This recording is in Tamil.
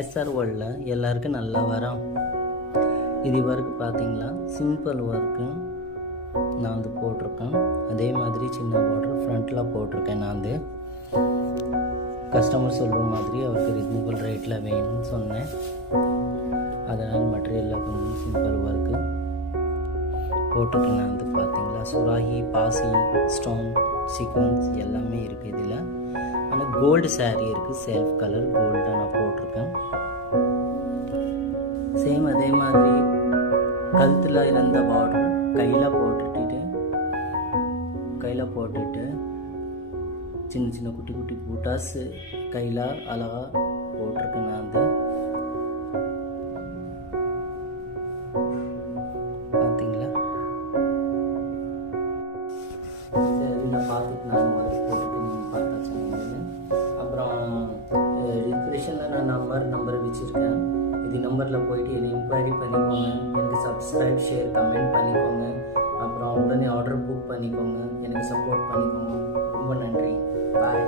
எஸ்ஆர் வேர்ல்டில் எல்லாருக்கும் நல்லா வரோம். இது ஒர்க்கு பார்த்தீங்களா, சிம்பிள் ஒர்க்கு நான் வந்து போட்டிருக்கேன். அதே மாதிரி சின்ன பார்டர் ஃப்ரண்ட்டில் போட்டிருக்கேன். நான் வந்து கஸ்டமர் சொல்லும் மாதிரி அவருக்கு ரீசனபிள் ரேட்டில் வேணும்னு சொன்னேன். அதனால் மெட்டீரியலில் கொஞ்சம் சிம்பிள் ஒர்க்கு போட்டிருக்கேன். நான் வந்து பார்த்தீங்களா, சுராகி, பாசி, ஸ்டோன், சீக்வன்ஸ் எல்லாமே இருக்குது இதில். ஆனால் கோல்டு சாரீ இருக்குது, செல்ஃப் கலர் கோல்டாக நான் போட்டிருக்கேன். சேம் அதே மாதிரி கழுத்தில் இருந்த பார்டர் கையில் போட்டுட்டு சின்ன சின்ன குட்டி குட்டி பூட்டாஸ் கையில் அழகாக போட்டிருக்கேன். நான் வந்து பார்த்தீங்களா, சரி நான் பார்த்துட்டு நான் ஒர்க் போட்டுட்டு நீங்கள் பார்த்தா சொன்னீங்க. அப்புறம் டிஸ்கிரிப்ஷனில் நான் நம்பர் வச்சுருக்கேன். இது நம்பரில் போயிட்டு என்னை இன்கொயரி பண்ணிக்கோங்க. எனக்கு சப்ஸ்கிரைப், ஷேர், கமெண்ட் பண்ணிக்கோங்க. அப்புறம் உடனே ஆர்டர் புக் பண்ணிக்கோங்க. எனக்கு சப்போர்ட் பண்ணிக்கோங்க. ரொம்ப நன்றி. பாய்.